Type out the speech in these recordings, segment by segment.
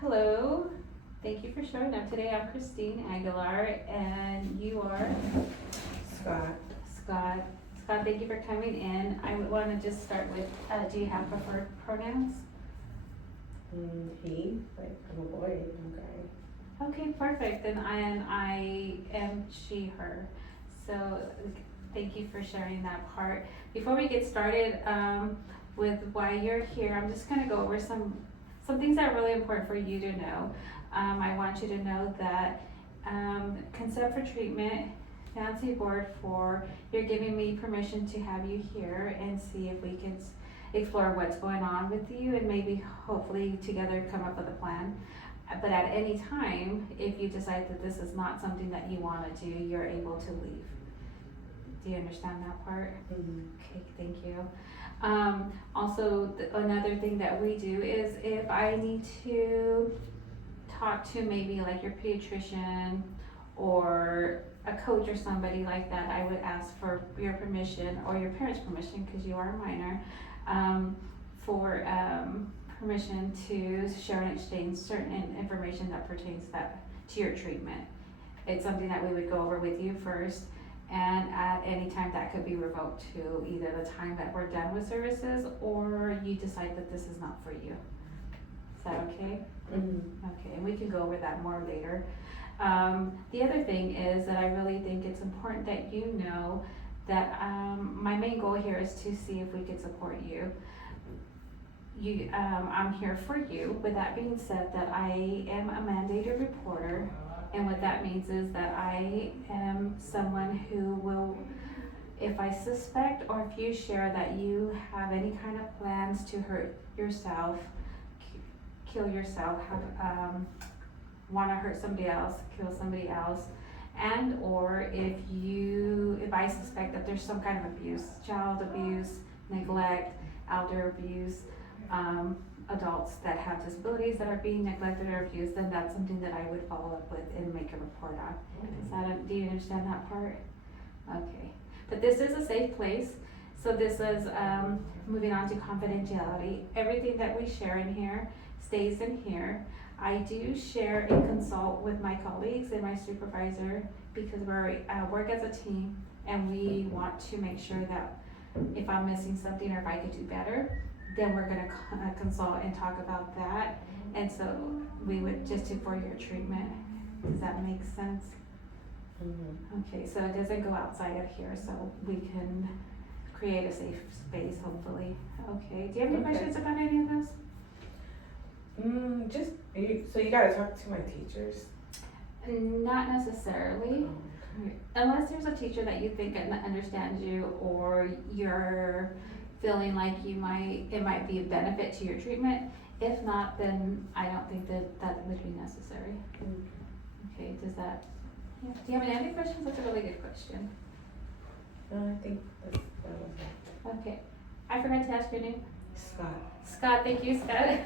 Hello, thank you for showing up today. I'm Christine Aguilar, and you are Scott. Scott. Scott, thank you for coming in. I would want to just start with, do you have preferred pronouns? He, like I'm a boy, I'm a guy. Okay, perfect. Then I am she, her. So thank you for sharing that part. Before we get started with why you're here, I'm just going to go over some things that are really important for you to know. I want you to know that consent for treatment, fancy word for you're giving me permission to have you here and see if we can explore what's going on with you and maybe hopefully together come up with a plan. But at any time, if you decide that this is not something that you want to do, you're able to leave. Do you understand that part? Mm-hmm. Okay, thank you. Also, another thing that we do is if I need to talk to maybe like your pediatrician or a coach or somebody like that, I would ask for your permission or your parents' permission because you are a minor for permission to share and exchange certain information that pertains to your treatment. It's something that we would go over with you first, and at any time that could be revoked to either the time that we're done with services or you decide that this is not for you. Is that okay? Mm-hmm. Okay, and we can go over that more later. The other thing is that I really think it's important that you know that my main goal here is to see if we can support you. I'm here for you. With that being said, that I am a mandated reporter, and what that means is that I am someone who will, if I suspect or if you share that you have any kind of plans to hurt yourself, kill yourself, want to hurt somebody else, kill somebody else, and or if I suspect that there's some kind of abuse, child abuse, neglect, elder abuse, adults that have disabilities that are being neglected or abused, then that's something that I would follow up with and make a report on. Do you understand that part? Okay. But this is a safe place. So this is moving on to confidentiality. Everything that we share in here stays in here. I do share and consult with my colleagues and my supervisor because we work as a team and we want to make sure that if I'm missing something or if I could do better, then we're going to consult and talk about that. And so we would just do for your treatment. Does that make sense? Mm-hmm. Okay, so it doesn't go outside of here, so we can create a safe space, hopefully. Okay, do you have any questions about any of this? So you gotta talk to my teachers? Not necessarily. Unless there's a teacher that you think understands you or you're feeling like it might be a benefit to your treatment. If not, then I don't think that would be necessary. Okay, does that, yeah. Do you have any other questions? That's a really good question. No, I think that was it. Okay, I forgot to ask your name. Scott. Scott, thank you, Scott.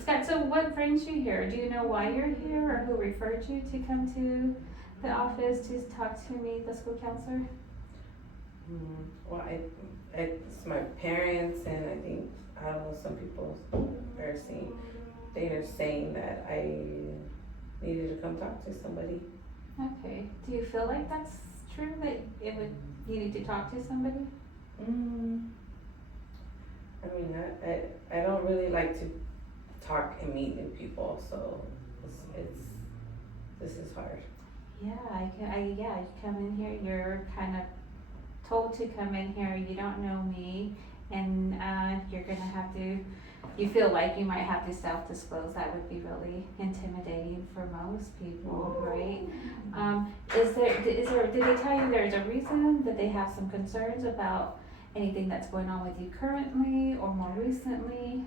Scott, so what brings you here? Do you know why you're here or who referred you to come to the office to talk to me, the school counselor? Well, it's my parents, and I think, I don't know, some people are saying that I needed to come talk to somebody. Okay, do you feel like that's true, that you need to talk to somebody? I mean, I don't really like to talk and meet new people, so this is hard. Yeah, you come in here, you're kind of told to come in here, you don't know me, and you're gonna have to, you feel like you might have to self-disclose. That would be really intimidating for most people, right? Did they tell you there's a reason, that they have some concerns about anything that's going on with you currently or more recently?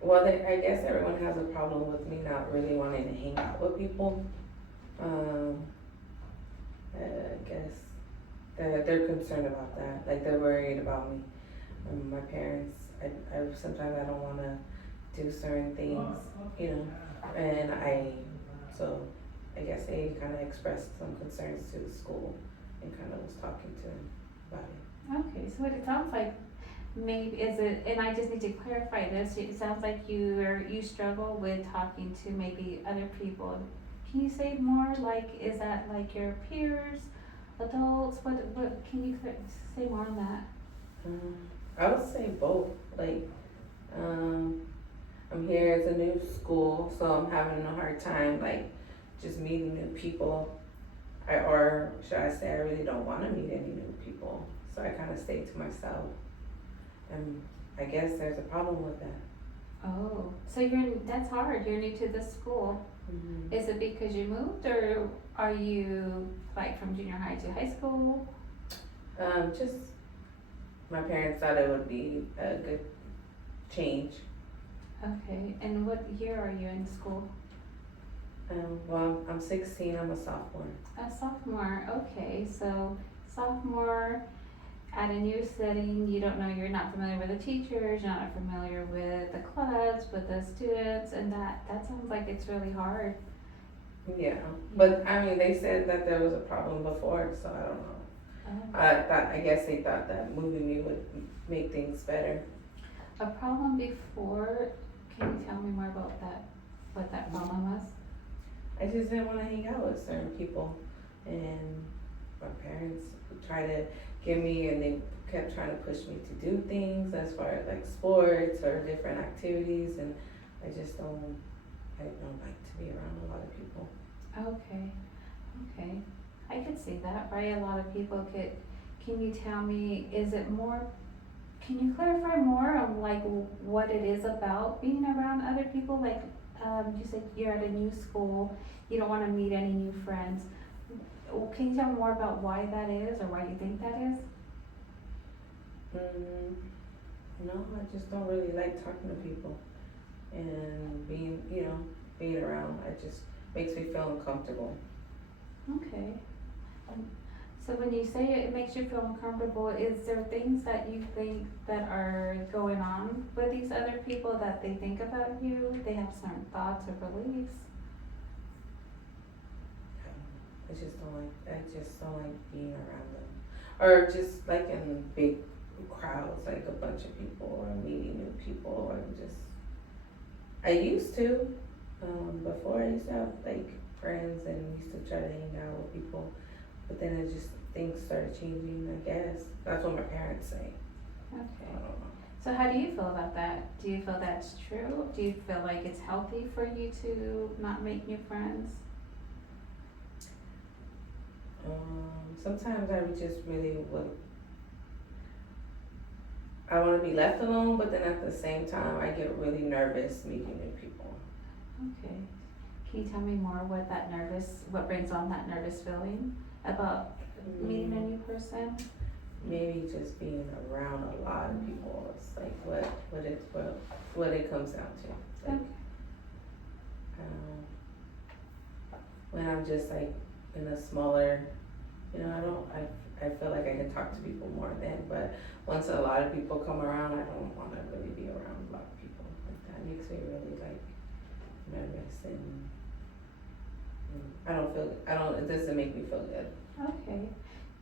Well, I guess everyone has a problem with me not really wanting to hang out with people. I guess they're concerned about that. Like, they're worried about me. My parents, I sometimes I don't want to do certain things, you know, and so I guess they kind of expressed some concerns to the school and kind of was talking to them about it. Okay, so what it sounds like, maybe, is it, and I just need to clarify this, it sounds like you struggle with talking to maybe other people. Can you say more, like, is that like your peers, adults, what, can you say more on that? I would say both. Like, I'm here as a new school, so I'm having a hard time, like, just meeting new people. Or should I say, I really don't want to meet any new people, so I kind of stay to myself. And I guess there's a problem with that. Oh, so that's hard, you're new to this school. Mm-hmm. Is it because you moved, or are you like from junior high to high school? Just my parents thought it would be a good change. Okay, and what year are you in school? Well, I'm 16, I'm a sophomore. A sophomore, okay, so sophomore at a new setting, you don't know, you're not familiar with the teachers, you're not familiar with the clubs, with the students, and that sounds like it's really hard. Yeah, but I mean, they said that there was a problem before, so I don't know. I guess they thought that moving me would make things better. A problem before, can you tell me more about that, what that problem was? I just didn't want to hang out with certain people, and my parents would try to get me, and they kept trying to push me to do things as far as like sports or different activities, and I don't like to be around a lot of people. Okay, I could see that, right? A lot of people can you tell me, is it more, can you clarify more on like what it is about being around other people? Like, you said you're at a new school, you don't wanna meet any new friends. Can you tell me more about why that is, or why you think that is? No, I just don't really like talking to people, and being around, it just makes me feel uncomfortable. Okay. So when you say it makes you feel uncomfortable, is there things that you think that are going on with these other people that they think about you? They have certain thoughts or beliefs? I just don't like being around them, or just like in big crowds, like a bunch of people, or meeting new people, or I used to, before I used to have like friends and used to try to hang out with people, but then things started changing, I guess. That's what my parents say. Okay. I don't know. So how do you feel about that? Do you feel that's true? Do you feel like it's healthy for you to not make new friends? Sometimes I want to be left alone, but then at the same time, I get really nervous meeting new people. Okay. Can you tell me more what brings on that nervous feeling about meeting a new person? Maybe just being around a lot of people. It's like what it comes down to. Like, Okay. when I'm just like in a smaller, I feel like I can talk to people more then, but once a lot of people come around, I don't want to really be around a lot of people. Like that makes me really like nervous, and it doesn't make me feel good. Okay.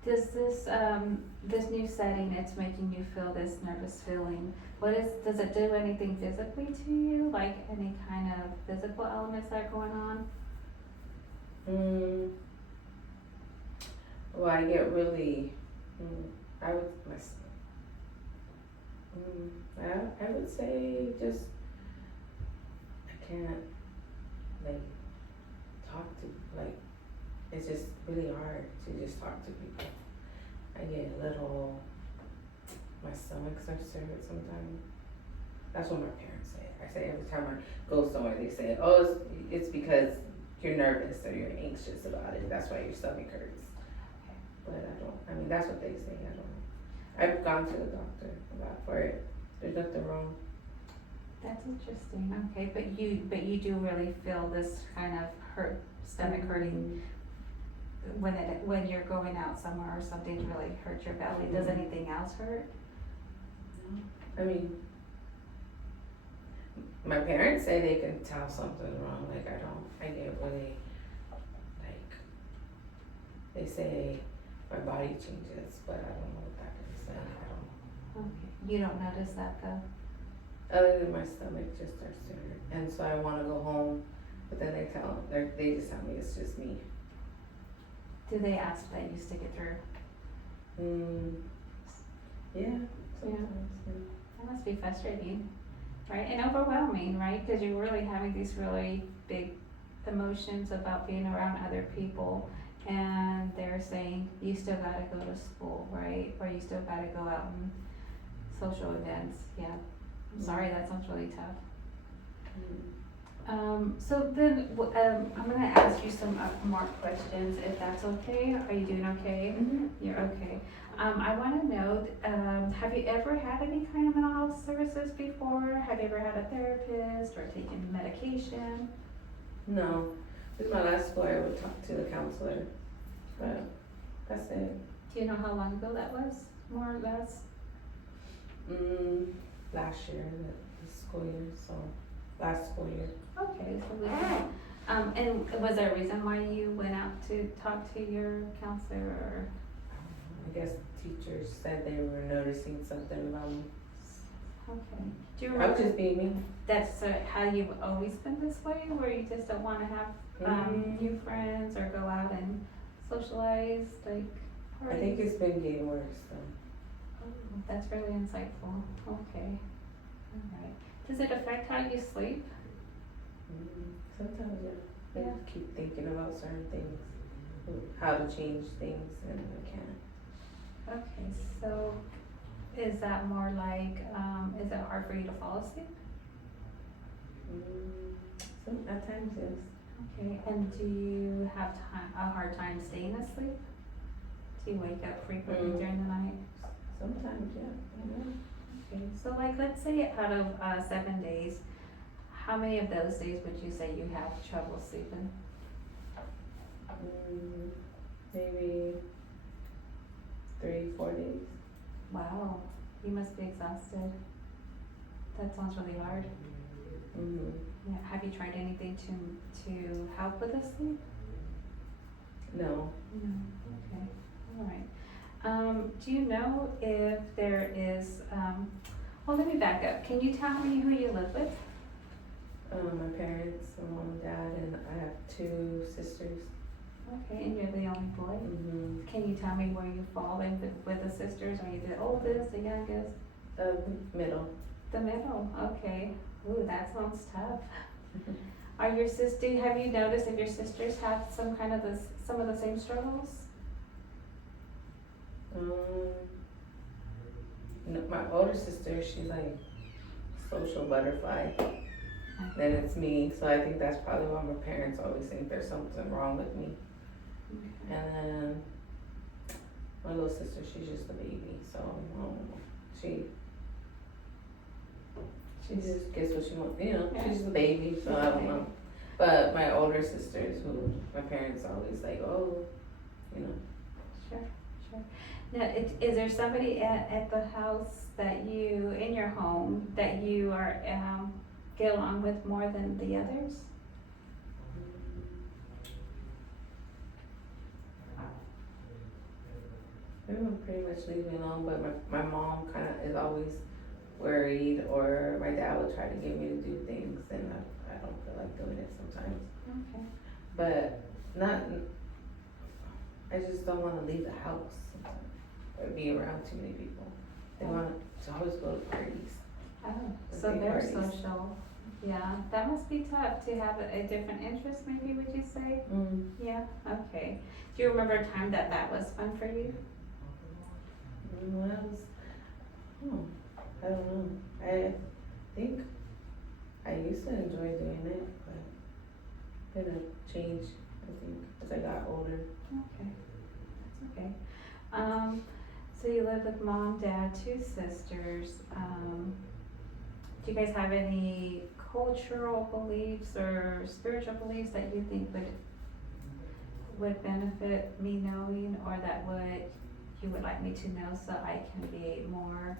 Does this new setting, it's making you feel this nervous feeling, does it do anything physically to you? Like any kind of physical elements that are going on? Well, I get really, I would say just, I can't, like, talk to, like, it's just really hard to just talk to people. I get my stomach starts to hurt sometimes. That's what my parents say. I say every time I go somewhere, they say, oh, it's because you're nervous or you're anxious about it. That's why your stomach hurts. But that's what they say. I don't know. I've gone to the doctor for it. There's nothing wrong. That's interesting. Okay, but you do really feel this kind of stomach hurting when you're going out somewhere or something to really hurt your belly. Does anything else hurt? I mean, my parents say they can tell something's wrong. Like I get really, like, they say my body changes, but I don't know what that is. I don't know. Okay. You don't notice that though? Other than my stomach just starts to hurt, and so I wanna go home, but then they just tell me it's just me. Do they ask that you stick it through? Yeah, sometimes, yeah. That must be frustrating, right? And overwhelming, right? Because you're really having these really big emotions about being around other people, and they're saying you still gotta go to school, right? Or you still gotta go out and social events. Yeah, I'm sorry, that sounds really tough. So then, I'm gonna ask you some more questions, if that's okay. Are you doing okay? Mm-hmm. You're okay. I wanna know, have you ever had any kind of mental health services before? Have you ever had a therapist or taken medication? No, this is my last school I would talk to the counselor, but that's it. Do you know how long ago that was, more or less? Last year, the school year, so, last school year. Okay, so we can, and was there a reason why you went out to talk to your counselor, or? I guess teachers said they were noticing something about me. Okay. Do you I was remember, just being me. that's how you've always been this way, where you just don't wanna have, new friends or go out and socialize, like I parties? think it's been getting worse, so. Oh, that's really insightful, okay, alright. Does it affect how you sleep? Sometimes, yeah. I Yeah. keep thinking about certain things, how to change things, and I can't. Okay, so is that more like, is it hard for you to fall asleep? At times, yes. Okay, and do you have a hard time staying asleep? Do you wake up frequently during the night? Sometimes, yeah. Okay, so like, let's say out of 7 days, how many of those days would you say you have trouble sleeping? Maybe 3-4 days. Wow, you must be exhausted. That sounds really hard. Yeah, have you tried anything to help with the sleep? No. No, okay, alright. Do you know if there is, well, let me back up. Can you tell me who you live with? My parents, my mom and dad, and I have 2 sisters. Okay, and you're the only boy? Can you tell me where you fall in with the sisters? Are you the oldest, the youngest? Middle. The middle, okay. Ooh, that sounds tough. Are your have you noticed if your sisters have some of the same struggles? No, my older sister, she's like social butterfly. Then it's me, so I think that's probably why my parents always think there's something wrong with me. Okay. And then my little sister, she's just a baby, so I don't know. She just gets what she wants, Yeah. she's a baby, so I don't know. But my older sisters, who my parents always like, oh, Sure. Now, is there somebody at the house that you, in your home, that you are, get along with more than the others? everyone pretty much leaves me alone, but my mom kind of is always worried, or my dad would try to get me to do things, and I don't feel like doing it sometimes. Okay. But I just don't want to leave the house sometimes, or be around too many people. They want to always go to parties. Oh, so Big they're parties. social. Yeah, that must be tough to have a different interest, maybe, would you say? Yeah, okay. Do you remember a time that was fun for you? When I was, I don't know. I think I used to enjoy doing it, but it changed, I think, as I got older. Okay, that's okay. So you live with mom, dad, 2 sisters. Do you guys have any cultural beliefs or spiritual beliefs that you think would benefit me knowing, or that you would like me to know, so I can be more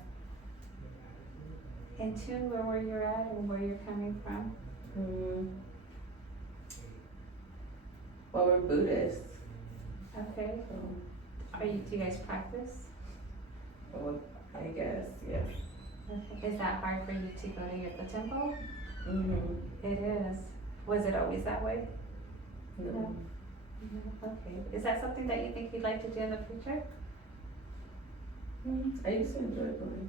in tune with where you're at and where you're coming from? Well, we're Buddhists, Okay. so, Do you guys practice? well, I guess, yes. Okay. Is that hard for you to go to the temple? Mm-hmm. It is. Was it always that way? No. No. Okay. Is that something that you think you'd like to do in the future? I used to enjoy going.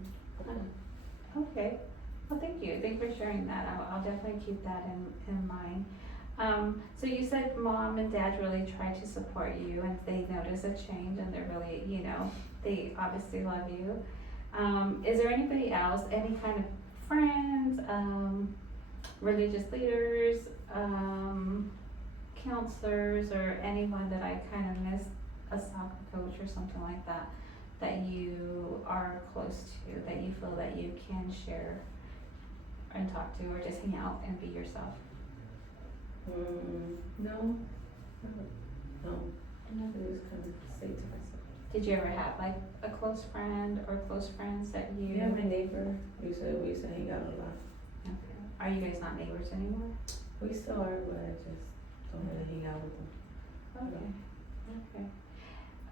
Okay. Well, thank you. Thank you for sharing that. I'll definitely keep that in mind. So you said mom and dad really try to support you and they notice a change and they're really, they obviously love you. Is there anybody else, any kind of friends, religious leaders, counselors, or anyone that I kind of missed, a soccer coach or something like that, that you are close to, that you feel that you can share and talk to, or just hang out and be yourself? No. No. I just kind of stay to myself. Did you ever have like a close friend or close friends that you? Yeah, my neighbor. We used to hang out a lot. Okay. Are you guys not neighbors anymore? We still are, but I just don't really hang out with them. Okay. Okay.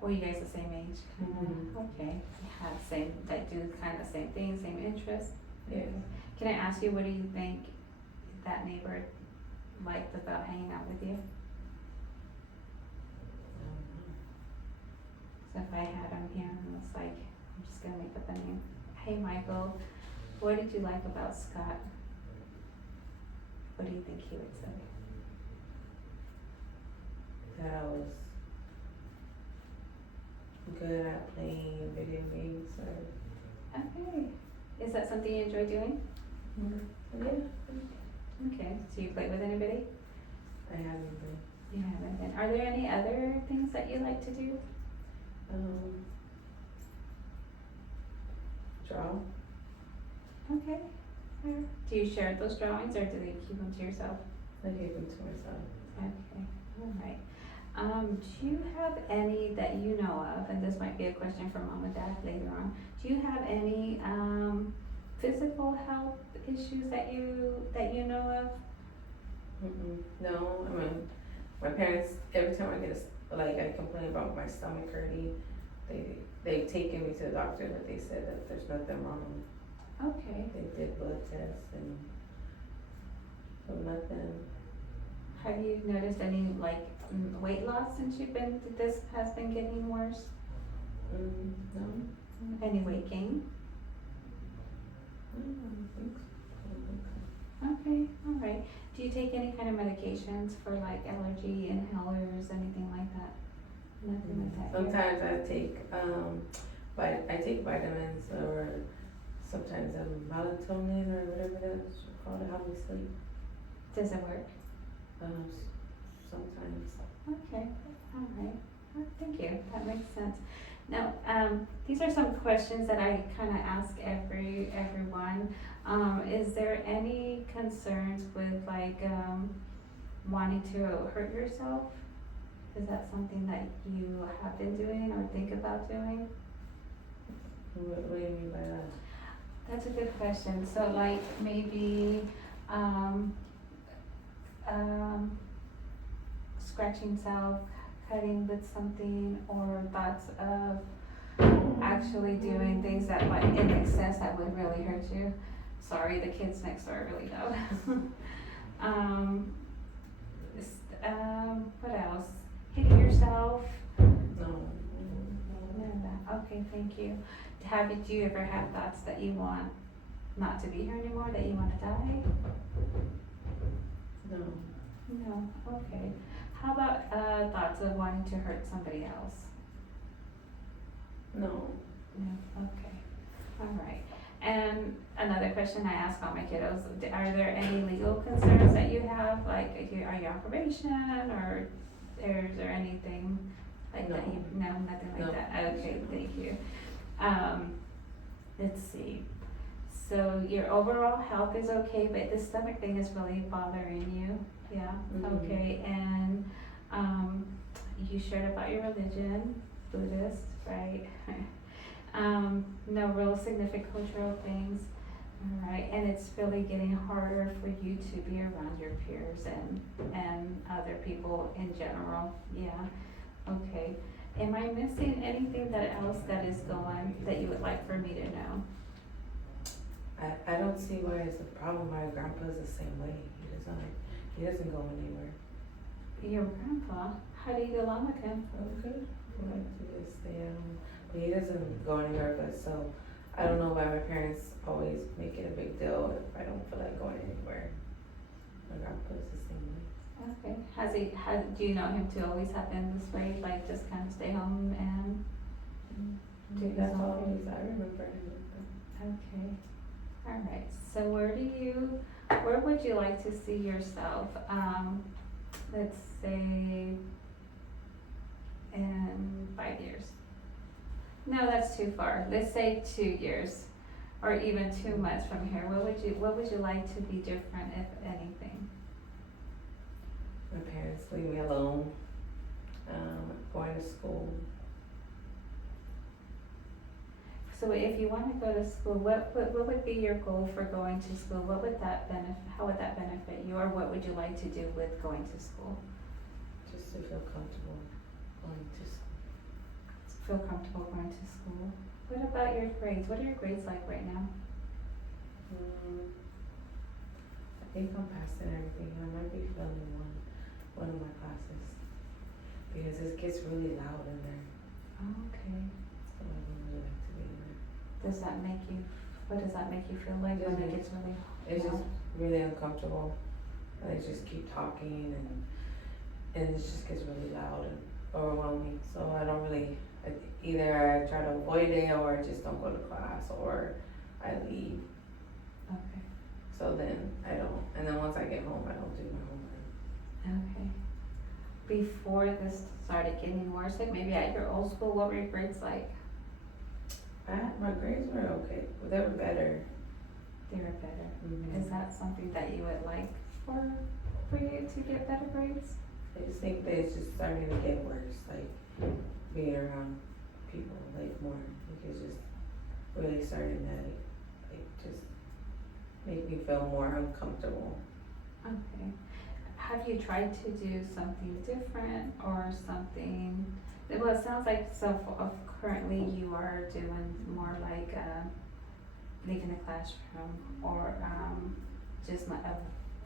Were you guys the same age? Mhm. Okay. Have same, that do kind of the same things, same interests? Yeah. Can I ask you, what do you think that neighbor liked about hanging out with you? So if I had him here and was like, I'm just gonna make up a name. Hey, Michael, what did you like about Scott? What do you think he would say? That I was good at playing video games. Okay. Is that something you enjoy doing? Yeah. Okay. So you play with anybody? I haven't been. You haven't been. Are there any other things that you like to do? Draw. Okay. Fair. Do you share those drawings or do they keep them to yourself? I gave them to myself. Okay. All right. Do you have any that you know of, and this might be a question for mom and dad later on, do you have any physical health issues that you know of? No, I mean, my parents, every time I complain about my stomach hurting, they've taken me to the doctor, but they said that there's nothing wrong. Okay. They did blood tests and so nothing. Have you noticed any weight loss since this has been getting worse? No. Any weight gain? I don't think so. Okay, all right. Do you take any kind of medications for like allergy inhalers, anything like that? Nothing like that? Sometimes I take vitamins, or sometimes melatonin or whatever that's called to help me sleep. Does it work? Sometimes. Okay, all right. Thank you. That makes sense. Now, these are some questions that I kind of ask everyone. Is there any concerns with wanting to hurt yourself? Is that something that you have been doing or think about doing? What do you mean by that? That's a good question. So maybe scratching self, cutting with something, or thoughts of actually doing things that in excess that would really hurt you. Sorry, the kids next door are really loud. What else? Hitting yourself? No. Okay, thank you. Do you ever have thoughts that you want not to be here anymore, that you want to die? No. No, okay. How about thoughts of wanting to hurt somebody else? No. No, okay. All right. And another question I ask all my kiddos, are there any legal concerns that you have? Like, are you on probation, or is there anything like that? No, nothing like that. Okay, thank you. Let's see. So your overall health is okay, but the stomach thing is really bothering you. Yeah, okay. And you shared about your religion, Buddhist, right? No real significant cultural things. All right, and it's really getting harder for you to be around your peers and other people in general. Yeah, okay. Am I missing anything else that is going that you would like for me to know? I don't see why it's a problem. My grandpa's the same way. He doesn't go anywhere. Your grandpa, how do you get along with him? Okay. I like to just stay at home. But he doesn't go anywhere, but so I don't know why my parents always make it a big deal if I don't feel like going anywhere. My grandpa's the same way. Okay, do you know him to always have been this way, like just kind of stay home and do his That's own always, thing? I remember him. Okay, alright, so where would you like to see yourself, let's say in 5 years? No, that's too far, let's say 2 years, or even 2 months from here, what would you like to be different, if anything? My parents leave me alone, going to school. So if you wanna go to school, what would be your goal for going to school? How would that benefit you, or what would you like to do with going to school? Just to feel comfortable going to school. Feel comfortable going to school? What about your grades? What are your grades like right now? I think I'm passing everything. I might be failing one of my classes because it gets really loud in there. Oh, okay. So I don't really like to be in there. What does that make you feel like when it gets really It's loud? just really uncomfortable. They just keep talking and it just gets really loud and overwhelming. So I don't really, either I try to avoid it or I just don't go to class or I leave. Okay, So then I don't, and then once I get home, I don't do my homework. okay. Before this started getting worse, like maybe at your old school, what were your grades like? My grades were okay, but they were better. They were better. Mm-hmm. Is that something that you would like for you to get better grades? I just think that it's just starting to get worse, like being around people, like more, like it's just really starting to, like just make me feel more uncomfortable. Okay. Have you tried to do something different or something? Well, it sounds like currently you are doing more like leaving the classroom or just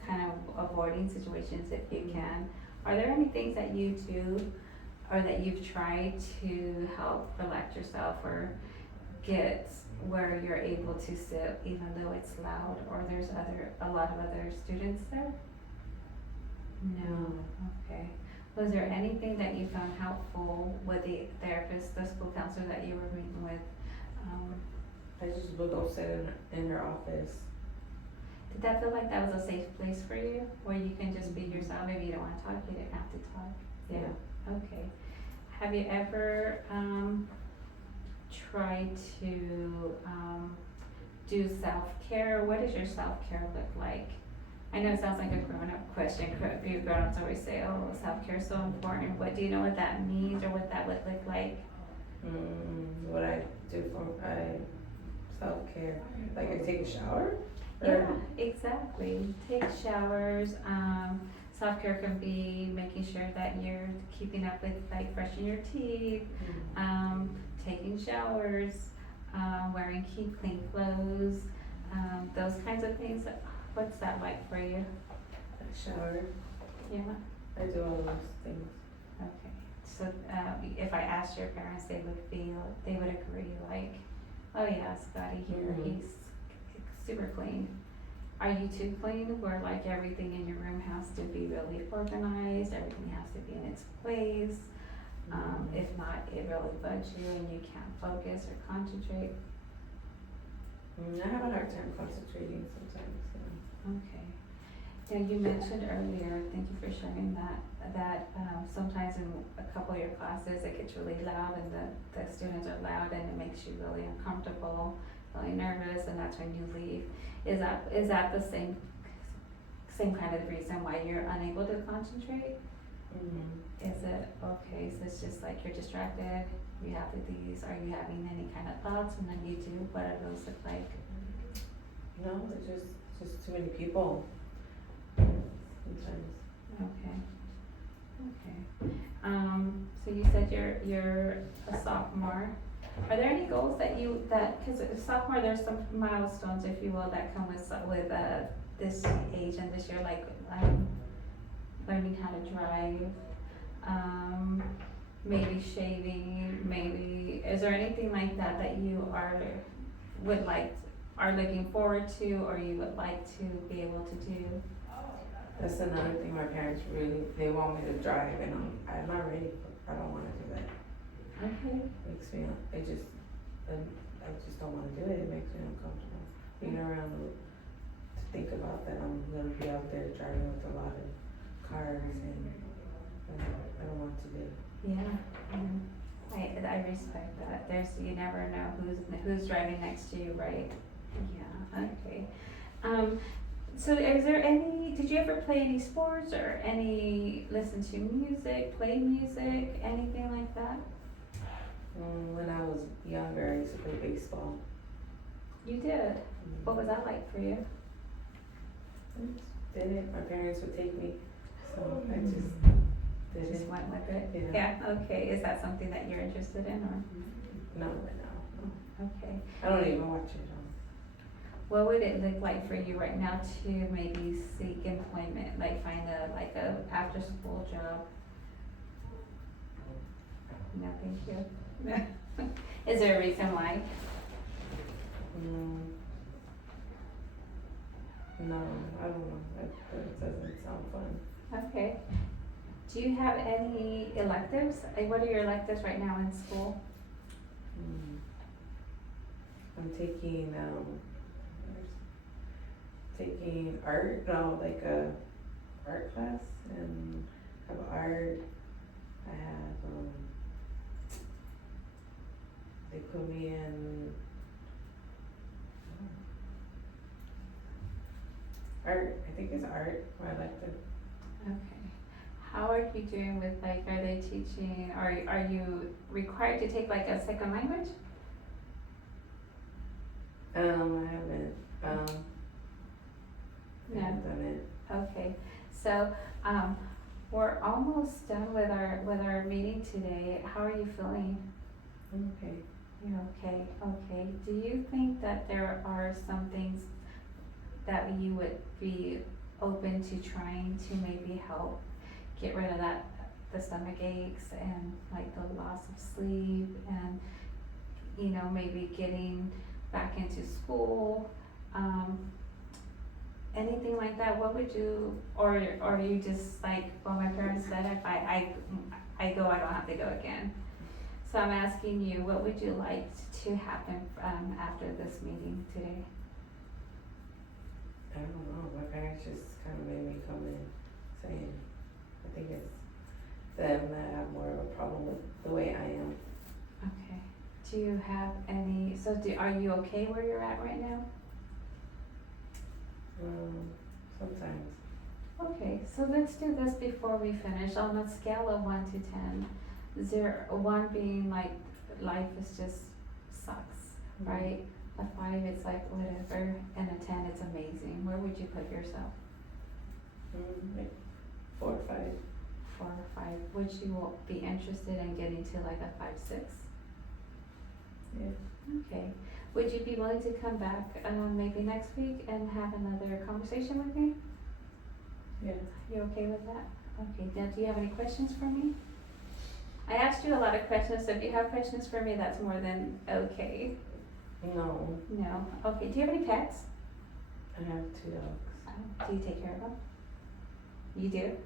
kind of avoiding situations if you can. Are there any things that you do or that you've tried to help relax yourself or get where you're able to sit even though it's loud or there's a lot of other students there? No, okay. Was there anything that you found helpful with the therapist, the school counselor that you were meeting with? I just would go sit in her office. Did that feel like that was a safe place for you, where you can just be yourself? Maybe you don't wanna talk, you didn't have to talk. Yeah, okay. Have you ever, tried to, do self-care? What does your self-care look like? I know it sounds like a grown-up question, you grown-ups always say, oh, self-care is so important. What, do you know what that means or what that would look like? What I do for self-care, like I take a shower? Yeah, exactly. Take showers, self-care can be making sure that you're keeping up with like brushing your teeth, taking showers, wearing clean clothes, those kinds of things. What's that like for you? A shower. Yeah, I do all those things. okay. So, if I asked your parents, they would agree like, oh yeah, Scotty here, he's super clean. Are you too clean where like everything in your room has to be really organized, everything has to be in its place? If not, it really bugs you and you can't focus or concentrate? I have a hard time concentrating sometimes, Okay. Now you mentioned earlier, thank you for sharing that sometimes in a couple of your classes it gets really loud and the students are loud and it makes you really uncomfortable, really nervous, and that's when you leave. Is that the same kind of reason why you're unable to concentrate? Is it, okay, so it's just like you're distracted, you have these, are you having any kind of thoughts, and then you do, what do those look like? No, it's just too many people sometimes. Okay. So you said you're a sophomore. Are there any goals that cause as a sophomore, there's some milestones, if you will, that come with, this age and this year, like, learning how to drive, maybe shaving, maybe, is there anything like that that you are looking forward to, or you would like to be able to do? That's another thing my parents really, they want me to drive and I'm not ready, I don't wanna do that. Okay. Makes me, I just don't wanna do it, it makes me uncomfortable. Being around to think about that I'm gonna be out there driving with a lot of cars and I don't want to do it. Yeah, I respect that, you never know who's driving next to you, right? Yeah, okay. So did you ever play any sports or listen to music, play music, anything like that? When I was younger, I used to play baseball. You did? What was that like for you? Did it, my parents would take me, so I just did Just it. went with it? Yeah. Yeah, okay, is that something that you're interested in, or? No. Okay. I don't even watch it. What would it look like for you right now to maybe seek employment, like find a after-school job? No, thank you. Is there a reason why? No, I don't know, that doesn't sound fun. Okay. Do you have any electives? What are your electives right now in school? I'm taking art, like a art class, and I have art. I have they put me in art. I think it's art. My elective. Okay. How are you doing with are they teaching, are you required to take like a second language? I haven't. No. I haven't done it. Okay, so, we're almost done with our meeting today. How are you feeling? Okay. You're okay, okay. Do you think that there are some things that you would be open to trying to maybe help get rid of the stomach aches and like the loss of sleep and, maybe getting back into school? Anything like that, what would you, or you just like, well, my parents said if I go, I don't have to go again. So I'm asking you, what would you like to happen, after this meeting today? I don't know. My parents just kind of made me come in saying, I think it's them that have more of a problem with the way I am. Okay. Do you have are you okay where you're at right now? Sometimes. Okay, so let's do this before we finish. On a scale of 1 to 10, 1 being like life is just sucks, right? A 5 it's like whatever, and a 10 it's amazing. Where would you put yourself? Like 4 or 5. 4 or 5. Would you be interested in getting to like a 5, 6? Yeah. Okay. Would you be willing to come back maybe next week and have another conversation with me? Yeah. You okay with that? Okay, now do you have any questions for me? I asked you a lot of questions, so if you have questions for me, that's more than okay. No. No? Okay, do you have any pets? I have 2 dogs. Do you take care of them? You do?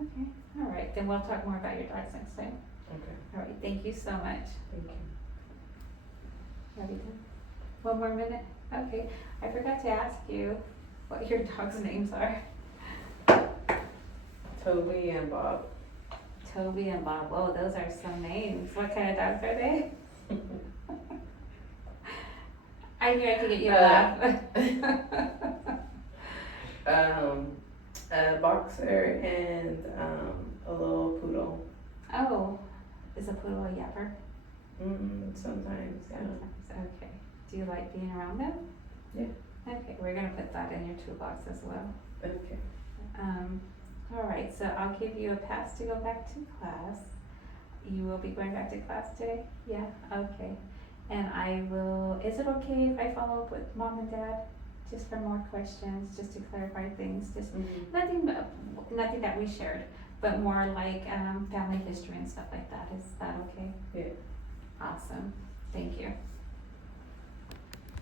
Okay, alright, then we'll talk more about your dogs next time. Okay. Alright, thank you so much. Thank you. Are we done? 1 more minute? Okay, I forgot to ask you what your dogs' names are. Toby and Bob. Toby and Bob. Oh, those are some names. What kind of dogs are they? I knew I could get you to laugh. A boxer and a little poodle. Oh, is a poodle a yapper? Sometimes, yeah. Sometimes, okay. Do you like being around them? Yeah. Okay, we're gonna put that in your toolbox as well. Okay. Alright, so I'll give you a pass to go back to class. You will be going back to class today? Yeah, okay. And I will, is it okay if I follow up with mom and dad? Just for more questions, just to clarify things, just nothing that we shared, but more like, family history and stuff like that. Is that okay? Yeah. Awesome, thank you.